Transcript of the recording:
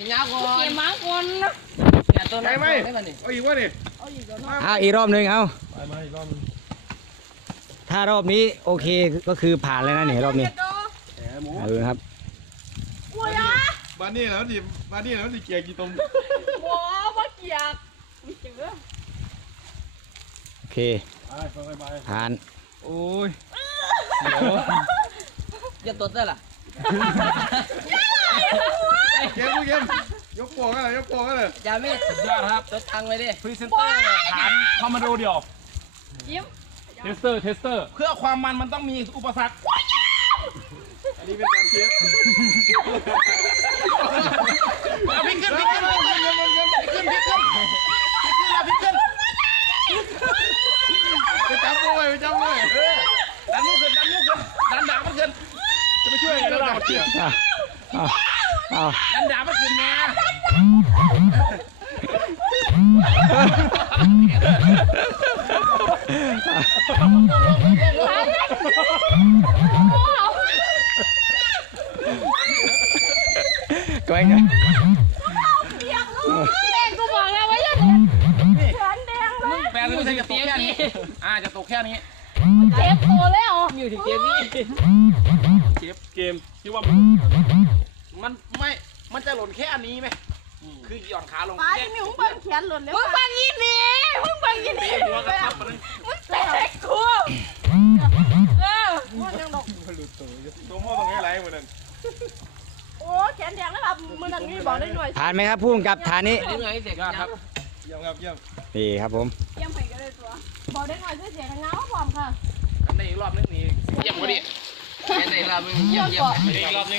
อาอีรอบหนึ่งเอาถ้ารอบนี้โอเคก็คือผ่านเลยนะเนี่ยรอบนี้เออครับวยบ้านนี้แล้วดิบ้านนี้แล้วดิเกียกี่ตมโอ้บ้าเกียกโอเคผ่าน โอ้ยจะตัดได้ล่ะกมเกมยกปวงอะนเยกปวงกันเลยยามิสุดยอดครับตจดทังไว้ดิพรีเซนเตอร์ฐานเข้ามาดูเดี๋ยวยิ้มเทสเตอร์ เทสเตอร์ เพื่อความมันมันต้องมีอุปสรรค อันนี้เป็นการเทสดันมุกเกินดันมุกเกินดันดาบมุกเกินจะไปช่วยอะไรเราเกี่ยวนั่นดาบกินเนี่ยก็เองไงจะตกแค่นี้อ่า จะตกแค่นี้เจ็บตัวแล้วอยู่ที่เกมนี้เจ็บเกมที่ว่ามันไม่ มันจะหล่นแค่อันนี้ไหม คือหย่อนขาลงไปมึงเบิ้แขนหล่นแล้วมึงบังยีนี่มึงบังยีนีมึงแตกคู่เออมึงยังดกมันหลุดตัวตัวหม้อตรงนี้ไรเหมือนโอ้แขนแดงแล้วครับมึงนั่งนี่บอกได้หน่อยทานไหมครับพุ่มกับทานนี้ยังไงเสร็จครับยี่ยมครับยี่นี่ครับผมยี่ยไปกันเลยตัวบอกได้หน่อยเสียงงาวาพร้อมค่ะในอีกรอบนึงนี่ยี่ยมวันนี้ในอีกรอบนึงยี่ยมเในอีกรอบนึง